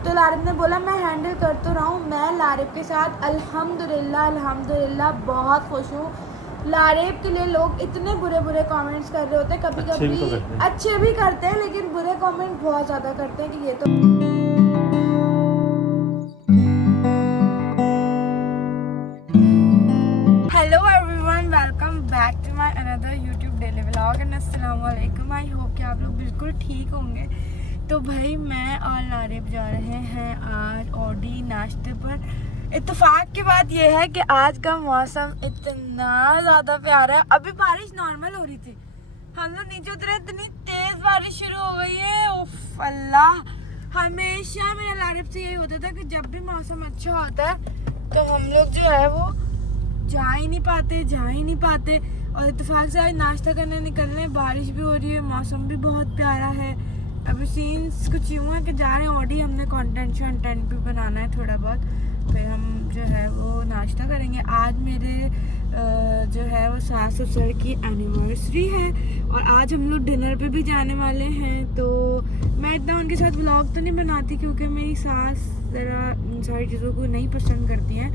तो लारिब ने बोला मैं हैंडल कर तो रहा हूँ। मैं लारिब के साथ अल्हम्दुलिल्लाह बहुत खुश हूँ। लारिब के लिए लोग इतने बुरे बुरे कमेंट्स कर रहे होते हैं, कभी कभी अच्छे भी करते हैं लेकिन बुरे कमेंट बहुत ज़्यादा करते हैं कि ये तो। Hello everyone, welcome back to my another YouTube daily vlog and अस्सलाम वालेकुम। आई होप कि आप लोग बिल्कुल ठीक होंगे। तो भाई मैं और लारिब जा रहे हैं आज ऑडी नाश्ते पर। इत्तेफाक की बात यह है कि आज का मौसम इतना ज़्यादा प्यारा है। अभी बारिश नॉर्मल हो रही थी, हम लोग नीचे उतरे इतनी तेज़ बारिश शुरू हो गई है। उफ अल्लाह, हमेशा मेरा लारिब से यही होता था कि जब भी मौसम अच्छा होता है तो हम लोग जो है वो जा ही नहीं पाते। और इत्तेफाक से आज नाश्ता करने निकलने, बारिश भी हो रही है, मौसम भी बहुत प्यारा है। अभी सीन्स कुछ यूँ है कि जा रहे हैं ऑडी, हमने कंटेंट भी बनाना है थोड़ा बहुत, फिर हम जो है वो नाश्ता करेंगे। आज मेरे जो है वो सास ससुर की एनिवर्सरी है और आज हम लोग डिनर पे भी जाने वाले हैं। तो मैं इतना उनके साथ व्लॉग तो नहीं बनाती क्योंकि मेरी सास ज़रा इन सारी चीज़ों को नहीं पसंद करती हैं,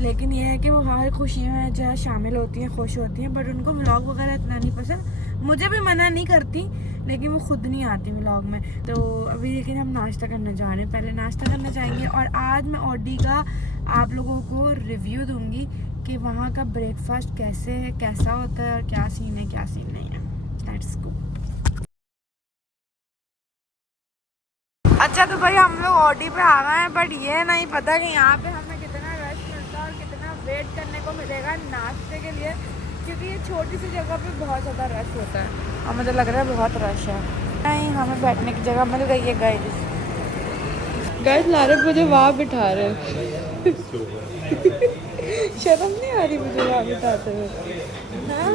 लेकिन यह है कि वो हर खुशियों में जो है शामिल होती हैं, खुश होती हैं, बट उनको व्लॉग वगैरह इतना नहीं पसंद। मुझे भी मना नहीं करती लेकिन वो खुद नहीं आती व्लॉग में। तो अभी लेकिन हम नाश्ता करने जा रहे हैं, पहले नाश्ता करना चाहेंगे और आज मैं ऑडी का आप लोगों को रिव्यू दूंगी कि वहाँ का ब्रेकफास्ट कैसे है, कैसा होता है और क्या सीन है क्या सीन नहीं है। Let's go. अच्छा तो भाई हम लोग ऑडी पे आ गए हैं, बट ये नहीं पता कि यहाँ पे हमें कितना रश मिलता है और कितना वेट करने को मिलेगा नाश्ते के लिए, क्योंकि ये छोटी सी जगह पे बहुत ज़्यादा रश होता है और मुझे लग रहा है बहुत रश है। नहीं, हमें बैठने की जगह मिल गई है। गाइस लारिब मुझे वहाँ बिठा रहे हैं। शर्म नहीं आ रही मुझे वहाँ बिठाते हुए? हाँ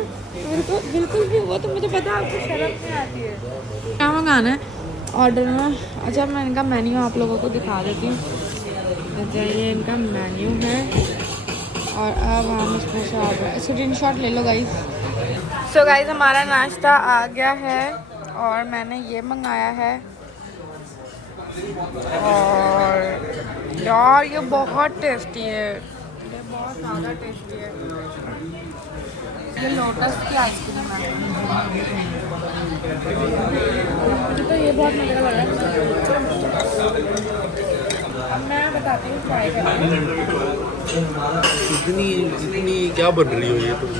बिल्कुल भी, वो तो मुझे पता है आपको शर्म नहीं आती है। क्या मंगाना है ऑर्डर में? अच्छा मैं इनका मेन्यू आप लोगों को दिखा देती हूँ। अच्छा ये इनका मेन्यू है और अब हम इसमें से आ गए, स्क्रीन शॉट ले लो गाइस। सो गाइस हमारा नाश्ता आ गया है और मैंने ये मंगाया है और यार ये बहुत टेस्टी है, ये बहुत ज़्यादा टेस्टी है। ये लोटस की आइसक्रीम है, मुझे तो ये बहुत मज़ा लगा। अब मैं बताती हूँ ट्राई करके। इतनी क्या बन रही हो ये तुम?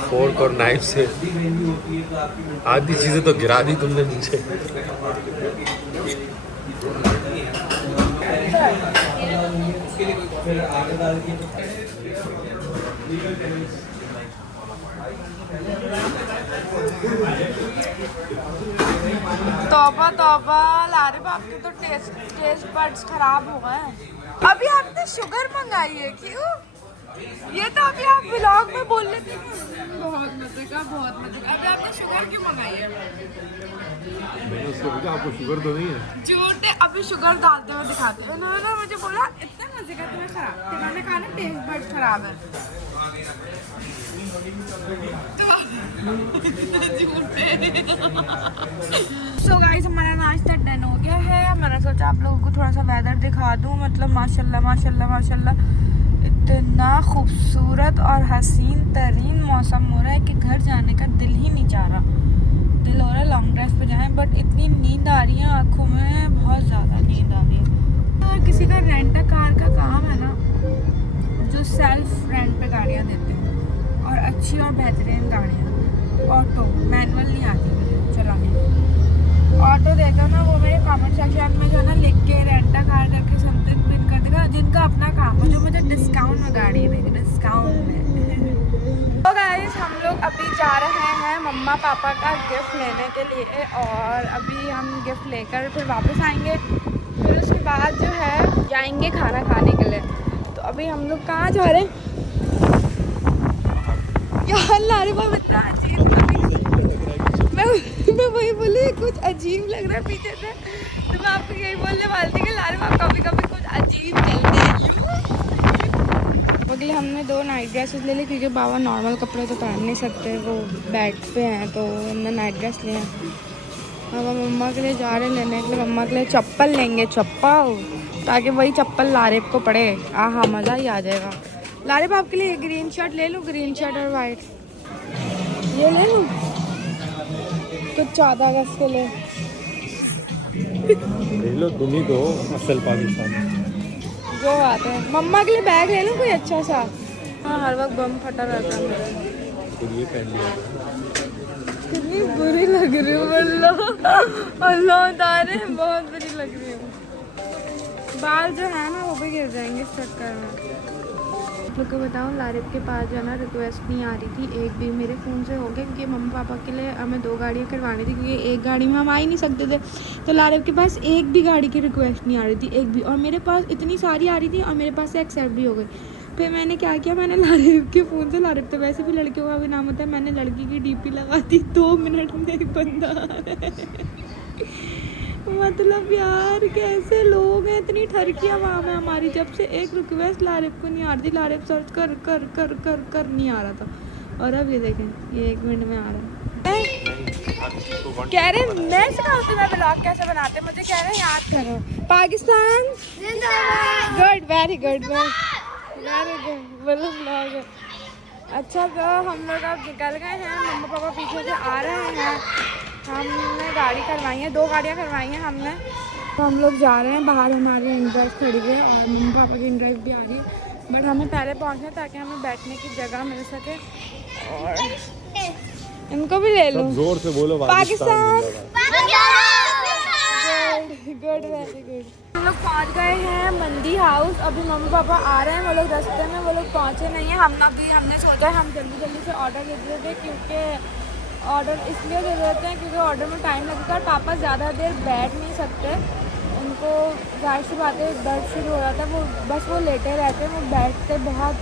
फोर्क और नाइफ से आधी चीजें तो गिरा दी तुमने नीचे। तौबा तौबा लारिब, आपके तो टेस्ट बड्स खराब हो गए। अभी आपने शुगर मंगाई है, क्यों? ये तो अभी आप व्लॉग में बोल रहे थे बहुत मजे का। अभी आपने शुगर क्यों मंगाई है? मैंने उसको पूछा आपको शुगर तो नहीं है? झूठ, अभी शुगर डालते हुए दिखाते हैं। उन्होंने मुझे बोला इतने मजे का तुम्हें खराब, तो मैंने कहा ना टेस्ट बड्स खराब है। सो गाइस हमारा नाश्ता डन हो गया है। मैंने सोचा आप लोगों को थोड़ा सा वेदर दिखा दूँ। मतलब माशाल्लाह इतना खूबसूरत और हसीन तरीन मौसम हो रहा है कि घर जाने का दिल ही नहीं चाह रहा। दिल हो रहा है लॉन्ग ड्राइव पे जाएं, बट इतनी नींद आ रही है आँखों में, बहुत ज़्यादा नींद आ रही है। और किसी का रेंट कार का काम है ना, जो सेल्फ रेंट पे गाड़ियाँ देते हैं और अच्छी और बेहतरीन गाड़ियाँ, ऑटो मैनुअल नहीं आती मुझे चलाने। ऑटो देखो ना, वो मेरे कमेंट सेक्शन में जो है ना लिख के रेंटा कार करके समथिंग पिन कर देगा, जिनका अपना काम है, जो मुझे डिस्काउंट में गाड़ी देगी, डिस्काउंट में। तो गाइस हम लोग अभी जा रहे हैं मम्मा पापा का गिफ्ट लेने के लिए और अभी हम गिफ्ट लेकर फिर वापस आएंगे। फिर उसके बाद जो है जाएंगे खाना खाने के लिए। तो अभी हम लोग कहाँ जा रहे हैं यार? लारिब इतना अजीब, मैं वही बोली कुछ अजीब लग रहा है पीछे से, तो मैं आपको यही बोलने वाली थी कि लारिब आप कभी कुछ अजीब चलते हैं। अगले हमने 2 नाइट ड्रेसेस ले ली क्योंकि बाबा नॉर्मल कपड़े तो पहन नहीं सकते, वो बेड पे हैं, तो हमने नाइट ड्रेस लिए हैं। अब हम मम्मा के लिए जा रहे हैं लेने के लिए। मम्मा के लिए चप्पल लेंगे, चप्पल, ताकि वही चप्पल लारिब को पड़े। हाँ मज़ा ही आ जाएगा। लारिब आपके लिए ग्रीन शर्ट ले लूँ, ग्रीन शर्ट और वाइट ये ले लूँ कुछ 14 अगस्त के लिए। ले लो, तुम ही तो असल पाकिस्तान। जो बात है, मम्मा के लिए बैग ले लूँ कोई अच्छा सा। हाँ हर वक्त बम फटा रहता है मेरा। फिर ये पहन लिया। कितनी बुरी लग रही हूँ अल्लाह, अल्लाह तारे बहुत बुरी लग रही हूँ। बाल जो है ना वो भी गिर जाएंगे इस चक्कर में। लोग को बताऊँ, लारिब के पास जो है ना रिक्वेस्ट नहीं आ रही थी एक भी मेरे फ़ोन से हो गया, क्योंकि मम्मा पापा के लिए हमें 2 गाड़ियाँ करवानी थी, क्योंकि एक गाड़ी में हम आ ही नहीं सकते थे। तो लारिब के पास एक भी गाड़ी की रिक्वेस्ट नहीं आ रही थी, एक भी। और मेरे पास इतनी सारी आ रही थी और मेरे पास से एक्सेप्ट भी हो गई। फिर मैंने क्या किया, मैंने लारिब के फ़ोन से, लारिब तो वैसे भी लड़कियों का भी नाम होता है, मैंने लड़की की डीपी लगा दी। 2 मिनट में एक बंदा आ रहा है। मतलब यार कैसे लोग हैं, इतनी ठरकियाँ वहाँ में हमारी। जब से एक रिक्वेस्ट लारिब को नहीं आ रही थी, लारिब सर्च कर कर कर कर कर नहीं आ रहा था। और अब ये देखें, ये 1 मिनट में आ रहा है। कह रहे मैं सिखाऊँ तुम्हें ब्लॉग कैसे बनाते, मुझे कह रहे याद करो। Pakistan good, very good, very good, बोलो ब्लॉग। अच्छा तो हम लोग अब निकल गए हैं, मम्मा पापा पीछे से आ रहे हैं। हमने गाड़ी करवाई है, 2 गाड़ियाँ करवाई हैं हमने। तो हम लोग जा रहे हैं बाहर, हमारी इनड्राइव खड़ी है और मम्मा पापा की इनड्राइव भी आ रही है। बट हमें पहले पहुँचना ताकि हमें बैठने की जगह मिल सके। और इनको भी ले लो, जोर से बोलो पाकिस्तान। Good, very good. हम लोग पहुँच गए हैं मंडी हाउस। अभी मम्मी पापा आ रहे हैं, वो लोग रास्ते में, वो लोग पहुँचे नहीं हैं। हमने सोचा हम जल्दी जल्दी से ऑर्डर दे देते, क्योंकि ऑर्डर इसलिए दे देते हैं क्योंकि ऑर्डर में टाइम लगता है। पापा ज़्यादा देर बैठ नहीं सकते, उनको जाहिर सी बात है दर्द शुरू हो जाता है, वो बस वो लेटे रहते हैं, वो बैठते बहुत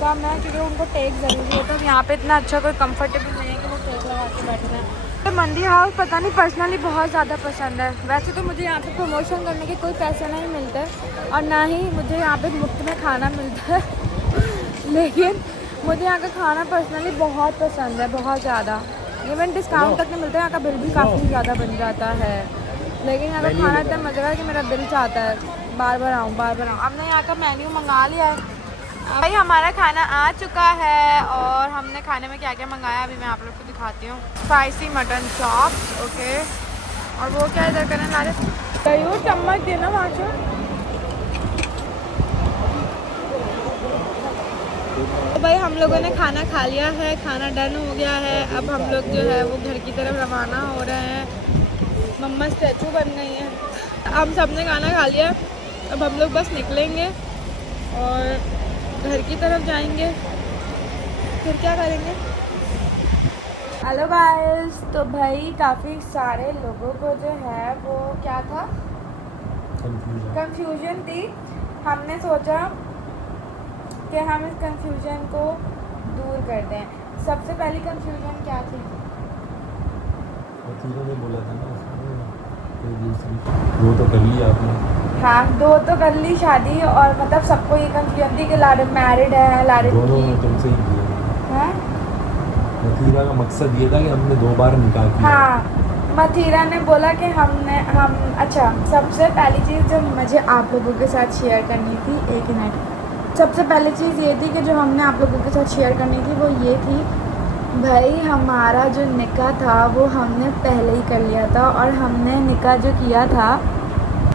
कम है, क्योंकि उनको टेक ज़रूरी होता है। यहाँ पे इतना अच्छा कोई कंफर्टेबल नहीं है कि वो टेक लगा के बैठना है। तो मंडी हाउस पता नहीं पर्सनली बहुत ज़्यादा पसंद है। वैसे तो मुझे यहाँ पे प्रमोशन करने के कोई पैसे नहीं मिलते और ना ही मुझे यहाँ पे मुफ्त में खाना मिलता है, लेकिन मुझे यहाँ का खाना पर्सनली बहुत पसंद है, बहुत ज़्यादा। इवन डिस्काउंट तक नहीं मिलता, यहाँ का बिल भी काफ़ी ज़्यादा बन जाता है। लेकिन यहाँ का खाना इतना मज़ेदार है कि मेरा दिल चाहता है बार बार आऊँ, बार बार आऊँ। हमने यहाँ का मेन्यू मंगा लिया है भाई, हमारा खाना आ चुका है। और हमने खाने में क्या क्या मंगाया अभी मैं आप लोग को दिखाती हूँ। Spicy mutton chops, okay. और वो क्या इधर करने ला रहे, वो चम्मच देना वहाँ से। तो भाई हम लोगों ने खाना खा लिया है, खाना डन हो गया है। अब हम लोग जो है वो घर की तरफ रवाना हो रहे हैं। मम्मा स्टैचू बन गई है। हम सब ने खाना खा लिया, अब हम लोग बस निकलेंगे और घर की तरफ जाएंगे, फिर क्या करेंगे। हेलो गाइस, तो भाई काफ़ी सारे लोगों को जो है वो क्या था, कंफ्यूजन थी। हमने सोचा कि हम इस कंफ्यूजन को दूर कर दें। सबसे पहली कंफ्यूजन क्या थी, ने बोला था ना वो तो कर लिया आपने। हाँ 2 तो कर ली शादी, और मतलब सबको ये कंफ्यूजन थी कि लारिब मैरिड है, लारिब की तुमसे ही किया है। मथीरा का मकसद ये था कि हमने 2 बार निकाह किया। हाँ मथीरा ने बोला कि हम अच्छा, सबसे पहली चीज़ जो मुझे आप लोगों के साथ शेयर करनी थी, 1 मिनट, सबसे पहली चीज़ ये थी कि जो हमने आप लोगों के साथ शेयर करनी थी वो ये थी भाई, हमारा जो निकाह था वो हमने पहले ही कर लिया था। और हमने निकाह जो किया था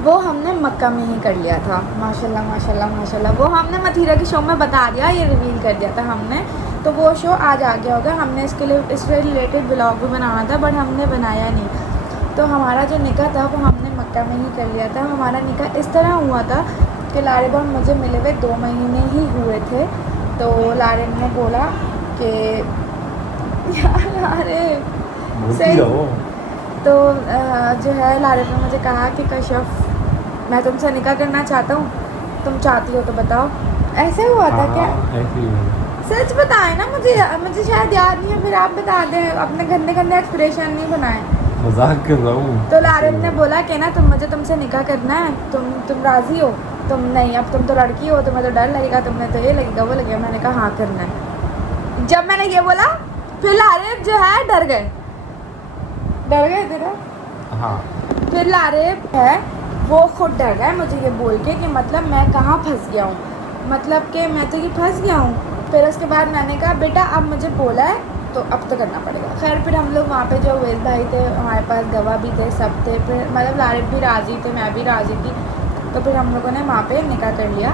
वो हमने मक्का में ही कर लिया था। माशाल्लाह माशाल्लाह माशाल्लाह। वो हमने मथीरा के शो में बता दिया, ये रिवील कर दिया था हमने, तो वो शो आज आ गया होगा। हमने इसके लिए इससे रिलेटेड ब्लॉग भी बनाना था बट हमने बनाया नहीं। तो हमारा जो निकाह था वो हमने मक्का में ही कर लिया था। हमारा निकाह इस तरह हुआ था कि लारिब और मुझे मिले हुए 2 महीने ही हुए थे। तो लारिब ने बोला कि यार सही, तो जो है लारिब ने मुझे कहा कि कशफ मैं तुमसे निकाह करना चाहता हूँ, तुम चाहती हो तो बताओ। ऐसे हुआ था क्या? सच बताएं ना, मुझे शायद याद नहीं है, फिर आप बता दें, अपने गंदे गंदे एक्सप्रेशन नहीं बनाएं। मजाक कर रहा हूँ। तो लारिब ने बोला कि ना मुझे तुमसे निकाह करना है, तुम राज़ी हो? तुम नहीं, अब तुम तो लड़की हो, तुम्हें तो डर लगेगा, तुम्हें तो ये लगेगा वो लगेगा। मैंने कहा हाँ करना है। जब मैंने ये बोला फिर लारिब जो है डर गए थे ना। हाँ फिर लारेब है वो खुद डर गया मुझे ये बोल के कि मतलब मैं कहाँ फंस गया हूँ, मतलब कि मैं तो ये फंस गया हूँ। फिर उसके बाद मैंने कहा बेटा अब मुझे बोला है तो अब तो करना पड़ेगा। खैर फिर हम लोग वहाँ पे जो वेद भाई थे हमारे पास गवाह भी थे, सब थे, फिर मतलब लारिब भी राज़ी थे, मैं भी राज़ी थी। तो फिर हम लोगों ने वहाँ पे निकाह कर लिया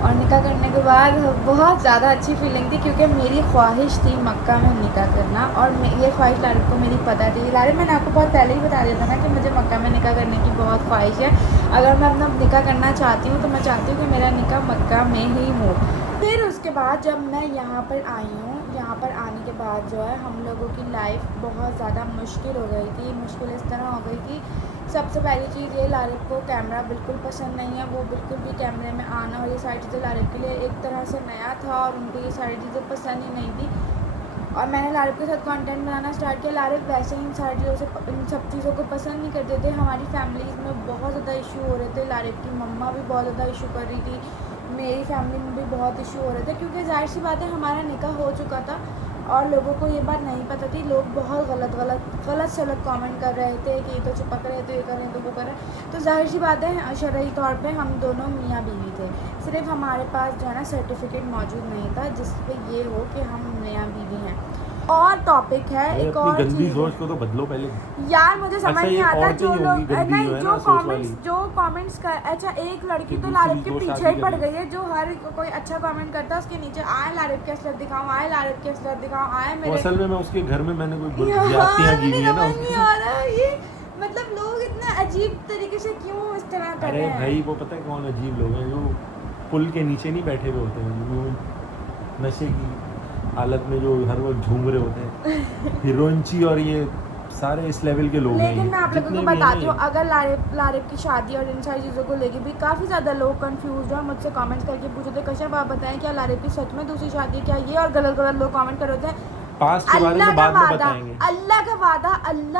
और निकाह करने के बाद बहुत ज़्यादा अच्छी फीलिंग थी क्योंकि मेरी ख्वाहिश थी मक्का में निकाह करना और ये ख्वाहिश लारिब को मेरी पता थी। लारिब मैंने आपको बहुत पहले ही बता दिया था ना कि मुझे मक्का में निकाह करने की बहुत ख्वाहिश है। अगर मैं अपना निकाह करना चाहती हूँ तो मैं चाहती हूँ कि मेरा निकाह मक्का में ही हो। फिर उसके बाद जब मैं यहाँ पर आई हूँ, यहाँ पर आने के बाद जो है हम लोगों की लाइफ बहुत ज़्यादा मुश्किल हो गई थी। मुश्किल इस तरह हो गई थी, सबसे पहली चीज़ ये लारिब को कैमरा बिल्कुल पसंद नहीं है, वो बिल्कुल भी कैमरे में आना और ये सारी चीज़ें लारिब के लिए एक तरह से नया था और उनको ये सारी चीज़ें पसंद ही नहीं थी। और मैंने लारिब के साथ कंटेंट बनाना स्टार्ट किया। लारिब वैसे ही इन सारी चीज़ों से इन सब चीज़ों को पसंद नहीं करते थे। हमारी फैमिलीज़ में बहुत ज़्यादा इशू हो रहे थे, लारिब की मम्मा भी बहुत ज़्यादा इशू कर रही थी, मेरी फैमिली में भी बहुत इशू हो रहे थे क्योंकि जाहिर सी बात है हमारा निकाह हो चुका था और लोगों को ये बात नहीं पता थी। लोग बहुत गलत सलत कमेंट कर रहे थे कि ये तो चिपक रहे थे, ये कर रहे हैं तो वो कर रहे हैं। तो जाहिर सी बात है शरई तौर पे हम दोनों मियाँ बीवी थे, सिर्फ हमारे पास जो है ना सर्टिफिकेट मौजूद नहीं था जिस पे ये हो कि हम मियाँ बीवी हैं। और टॉपिक है एक और गंदी चीज़ सोच को तो बदलो पहले यार, मुझे समझ नहीं आता जो लोग नहीं गंदी जो कमेंट्स कर। अच्छा एक लड़की तो दूसरी लारिब के सोच पीछे शादी ही पड़ करें। गई है, जो हर कोई अच्छा कमेंट करता है उसके नीचे आए लारिब के असलत दिखाओ, आए लारिब के असलत दिखाओ, आए वो मेरे असल में मैं उसके घर में मैंने कोई यार, ज्यादतियां की मुझे हुई है ना समझ नहीं आ रहा ये, मतलब लोग इतना अजीब तरीके से क्यों इस तरह कर अरे रहे हैं। भाई वो पता है कौन अजीब लोग हैं, जो पुल के नीचे नहीं बैठे हुए होते हैं, जो नशे की हालत में जो हर वक्त झूम रहे होते हैं, हीरोइनची और ये सारे इस लेवल के लोग हैं। लेकिन मैं आप लोगों को बताती हूँ, अगर लारिब की शादी और इन सारी चीज़ों को लेके भी काफ़ी ज़्यादा लोग कंफ्यूज हैं, मुझसे कमेंट्स करके पूछे थे कश्यप आप बताएं क्या लारिब की सच में दूसरी शादी है क्या, ये और गलत लोग कमेंट कर रहे थे। पास्ट के बारे में बाद में बताएंगे। अल्लाह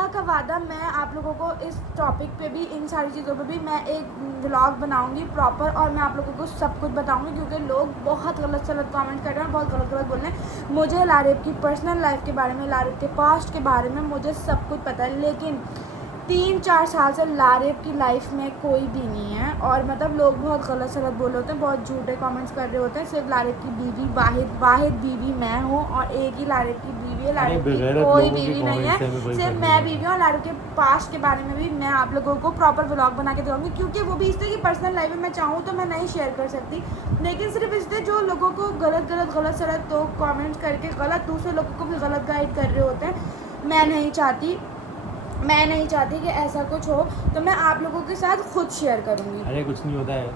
का वादा मैं आप लोगों को इस टॉपिक पे भी, इन सारी चीज़ों पे भी मैं एक व्लॉग बनाऊंगी प्रॉपर और मैं आप लोगों को सब कुछ बताऊंगी क्योंकि लोग बहुत गलत सलत कमेंट कर रहे हैं, बहुत गलत बोल रहे हैं। मुझे लारिब की पर्सनल लाइफ के बारे में, लारिब के पास्ट के बारे में मुझे सब कुछ पता है, लेकिन 3-4 साल से लारिब की लाइफ में कोई भी नहीं है और मतलब लोग बहुत गलत सलत बोल रहे होते हैं, बहुत झूठे कमेंट्स कर रहे होते हैं। सिर्फ लारिब की बीवी वाहिद बीवी मैं हूँ और एक ही लारिब की बीवी है, लारिब की कोई बीवी नहीं है, सिर्फ मैं बीवी हूँ। और लारिब के पास्ट के बारे में भी मैं आप लोगों को प्रॉपर व्लॉग बना के दूँगी क्योंकि वो भी इसलिए कि पर्सनल लाइफ में मैं चाहूँ तो मैं नहीं शेयर कर सकती, लेकिन सिर्फ इसलिए जो लोगों को गलत सलत तो कमेंट्स करके गलत दूसरे लोगों को भी गलत गाइड कर रहे होते हैं, मैं नहीं चाहती कि ऐसा कुछ हो, तो मैं आप लोगों के साथ खुद शेयर करूँगी। अरे कुछ नहीं होता है,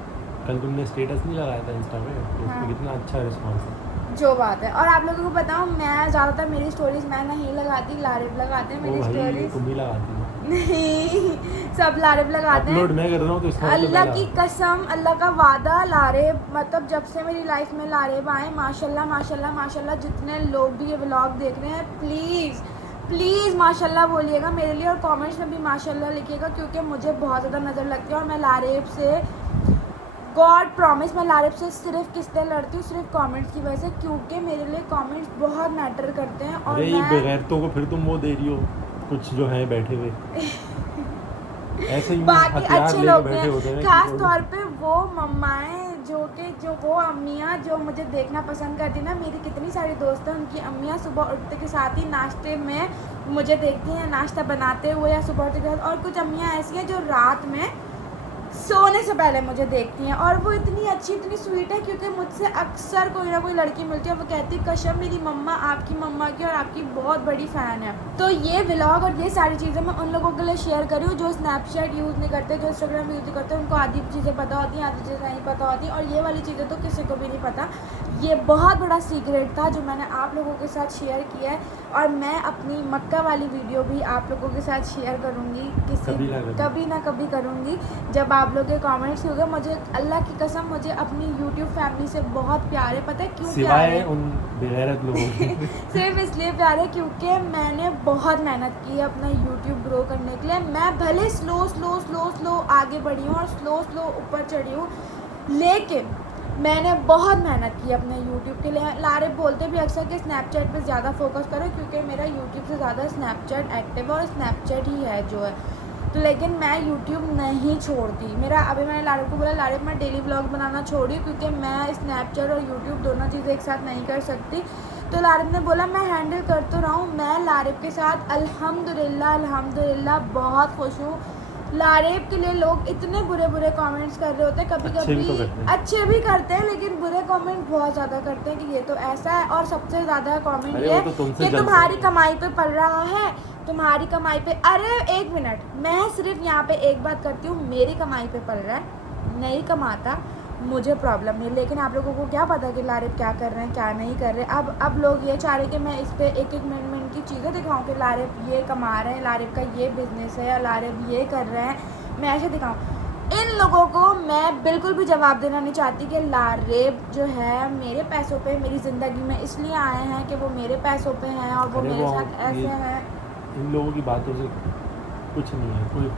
कल तुमने स्टेटस नहीं लगाया था इंस्टा पे, तो हाँ। उसमें कितना अच्छा रिस्पांस है। जो बात है, और आप लोगों को बताऊँ मैं ज़्यादातर मेरी स्टोरीज मैं नहीं लगाती, लारिब लगाते हैं मेरी स्टोरीज। तुम ही लगाती हो। नहीं, सब लारिब लगाते हैं। अपलोड मैं कर रहा हूँ तो इसका अल्लाह की कसम, अल्लाह का वादा, लारिब मतलब जब से मेरी लाइफ में लारिब आए माशाल्लाह जितने लोग भी ये व्लॉग देख रहे हैं प्लीज़ माशाल्लाह बोलिएगा मेरे लिए और कमेंट्स में भी माशाल्लाह लिखिएगा क्योंकि मुझे बहुत ज़्यादा नज़र लगती है और मैं लारिब से गॉड प्रॉमिस मैं लारिब से सिर्फ किससे लड़ती हूँ, सिर्फ कमेंट्स की वजह से, क्योंकि मेरे लिए कमेंट्स बहुत मैटर करते हैं। और ये बेगैरतों को फिर तुम वो दे रही हो कुछ जो हैं बैठे हुए ऐसे ही बाकी अच्छे लोग हैं, खास कि तौर पे वो मम्माएँ जो वो अम्मियाँ जो मुझे देखना पसंद करती ना, मेरी कितनी सारी दोस्त हैं उनकी अम्मियाँ सुबह उठते के साथ ही नाश्ते में मुझे देखती हैं नाश्ता बनाते हुए या सुबह उठते के साथ, और कुछ अम्मियाँ ऐसी हैं जो रात में सोने से पहले मुझे देखती हैं और वो इतनी अच्छी इतनी स्वीट है क्योंकि मुझसे अक्सर कोई ना कोई लड़की मिलती है, वो कहती है कश्यप मेरी मम्मा आपकी मम्मा की और आपकी बहुत बड़ी फ़ैन है। तो ये व्लॉग और ये सारी चीज़ें मैं उन लोगों के लिए शेयर करी हूँ जो स्नैपचैट यूज़ नहीं करते, जो इंस्टाग्राम यूज़ नहीं करते, उनको आधी चीज़ें पता होती हैं, आधी चीज़ें नहीं पता होती, और ये वाली चीज़ें तो किसी को भी नहीं पता। ये बहुत बड़ा सीक्रेट था जो मैंने आप लोगों के साथ शेयर किया है और मैं अपनी मक्का वाली वीडियो भी आप लोगों के साथ शेयर करूँगी कभी ना कभी करूँगी जब आप लोग के कमेंट्स होंगे। मुझे अल्लाह की कसम मुझे अपनी यूट्यूब फैमिली से बहुत प्यार है, पता है क्यों प्यार है? उन बेगैरत लोगों की सिर्फ इसलिए प्यार है क्योंकि मैंने बहुत मेहनत की है अपना यूट्यूब ग्रो करने के लिए। मैं भले स्लो आगे बढ़ी हूँ और स्लो ऊपर चढ़ी हूँ, लेकिन मैंने बहुत मेहनत की अपने यूट्यूब के लिए। लारिब बोलते भी अक्सर कि स्नैपचैट पे ज़्यादा फोकस करो क्योंकि मेरा यूट्यूब से ज़्यादा स्नैपचैट एक्टिव है और स्नैपचैट ही है जो है। तो लेकिन मैं यूट्यूब नहीं छोड़ती। मेरा अभी मैंने लारिब को बोला लारिब मैं डेली व्लॉग बनाना छोड़ी क्योंकि मैं स्नैपचैट और यूट्यूब दोनों चीज़ें एक साथ नहीं कर सकती। तो लारिब ने बोला मैं हैंडल कर तो रहा हूँ। मैं लारिब के साथ अल्हम्दुलिल्लाह बहुत खुश हूँ। लारिब के लिए लोग इतने बुरे बुरे कमेंट्स कर रहे होते हैं, कभी अच्छे भी कभी तो करते हैं। अच्छे भी करते हैं, लेकिन बुरे कमेंट बहुत ज़्यादा करते हैं कि ये तो ऐसा है। और सबसे ज़्यादा कमेंट अरे ये वो तो तुमसे कि जलते तुम्हारी हैं। कमाई पे पड़ रहा है, तुम्हारी कमाई पे। अरे एक मिनट, मैं सिर्फ यहाँ पे एक बात करती हूँ, मेरी कमाई पे पड़ रहा है, नहीं कमाता मुझे प्रॉब्लम नहीं, लेकिन आप लोगों को क्या पता कि लारिब क्या कर रहे हैं क्या नहीं कर रहे। अब लोग ये चाह रहे कि मैं इस पर एक मिनट की चीज़ें दिखाऊँ कि लारिब ये कमा रहे हैं, लारिब का ये बिजनेस है, या लारिब ये कर रहे हैं, मैं ऐसे दिखाऊँ। इन लोगों को मैं बिल्कुल भी जवाब देना नहीं चाहती कि लारिब जो है मेरे पैसों पे मेरी ज़िंदगी में इसलिए आए हैं कि वो मेरे पैसों पे हैं और वो अरे मेरे वो साथ ऐसे ये- हैं। इन लोगों की बातों से कुछ नहीं है। कोई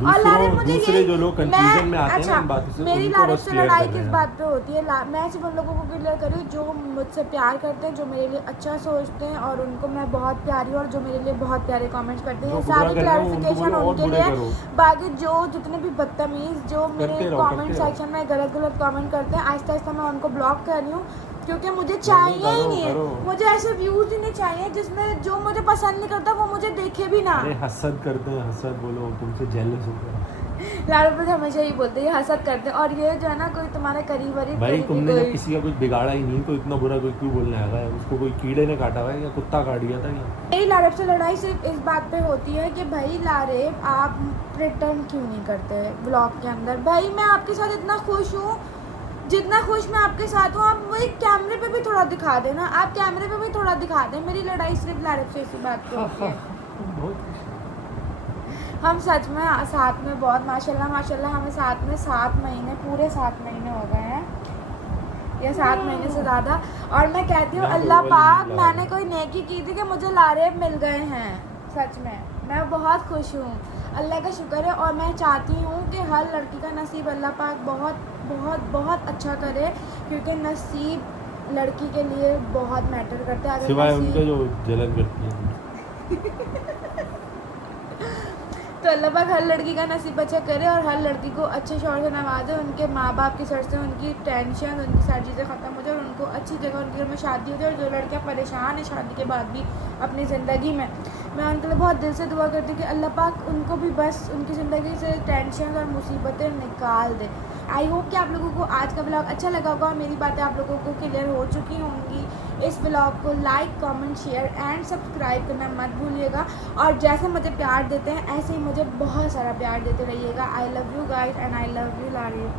और लारिब मुझे दूसरे जो लोग कंफ्यूजन में आते हैं अच्छा, ना इन बातों से, मेरी उनको लारिब बस से क्लियर लड़ाई कर रहे किस हैं। बात पे होती है, मैं सिर्फ उन लोगों को क्लियर कर रही हूँ जो मुझसे प्यार करते हैं, जो मेरे लिए अच्छा सोचते हैं, और उनको मैं बहुत प्यारी हूँ, और जो मेरे लिए बहुत प्यारे कमेंट्स करते हैं। जो ये बुरा सारी कर रहे हैं, उनको क्लैरिफिकेशन बोलो और उनके बुरे लिए। करो। बाकी जो जितने भी बदतमीज़ जो मेरे करते रहो, कमेंट करते रहो। सेक्शन में गलत कमेंट करते हैं, आहिस्ता आहिस्ता मैं उनको ब्लॉक कर रही हूँ, क्योंकि मुझे चाहिए ही करो, नहीं है। करो। मुझे ऐसे व्यूज़ ही नहीं चाहिए जिसमें जो मुझे पसंद नहीं करता वो मुझे देखे भी ना। अरे हसद करते हैं, हसद बोलो, तुमसे जेलस होते हैं। लारिब मुझे हमेशा ही बोलते हैं हसद करते हैं, और ये जो है ना कोई तुम्हारा करीब भाई तुमने जब किसी का कुछ बिगाड़ा ही नहीं तो इतना बुरा कोई क्यों बोलने आएगा? उसको कोई कीड़े ने काटा हुआ है या कुत्ता काट गया था क्या? मेरी लारिब से लड़ाई सिर्फ इस बात पे होती है कि भाई लारिब आप प्रिटेंड क्यों नहीं करते ब्लॉग के अंदर। भाई मैं आपके साथ इतना खुश हूँ, जितना खुश मैं आपके साथ हूँ, आप वही कैमरे पे भी थोड़ा दिखा देना, आप कैमरे पे भी थोड़ा दिखा दें। मेरी लड़ाई सिर्फ लारिब से इसी बात पे होती है। बहुत हम सच में साथ में बहुत माशाल्लाह हमें साथ में 7 महीने पूरे 7 महीने हो गए हैं, या 7 महीने से ज़्यादा। और मैं कहती हूँ मैं तो अल्लाह वही पाक मिला मैंने है। कोई नेकी की थी कि मुझे लारिब मिल गए हैं। सच में मैं बहुत खुश हूँ, अल्लाह का शुक्र है। और मैं चाहती हूँ कि हर लड़की का नसीब अल्लाह पाक बहुत बहुत बहुत अच्छा करे, क्योंकि नसीब लड़की के लिए बहुत मैटर करता है। अगर सिवाय नसीब उनके जो जलन करती है। तो अल्लाह पाक हर लड़की का नसीब अच्छा करे और हर लड़की को अच्छे शौहर से नवाजे, उनके माँ बाप की सर से उनकी टेंशन उनकी सारी चीज़ें ख़त्म हो जाए, और उनको अच्छी जगह उनके घर में शादी हो जाए। और जो लड़कियाँ परेशान हैं शादी के बाद भी अपनी ज़िंदगी में, मैं उनके लिए बहुत दिल से दुआ करती हूँ कि अल्लाह पाक उनको भी बस उनकी ज़िंदगी से टेंशन और मुसीबतें निकाल दे। आई होप कि आप लोगों को आज का व्लॉग अच्छा लगा होगा और मेरी बातें आप लोगों को क्लियर हो चुकी होंगी। इस व्लॉग को like comment share and subscribe करना मत भूलिएगा, और जैसे मुझे प्यार देते हैं ऐसे ही मुझे बहुत सारा प्यार देते रहिएगा। I love you guys and I love you लारिब।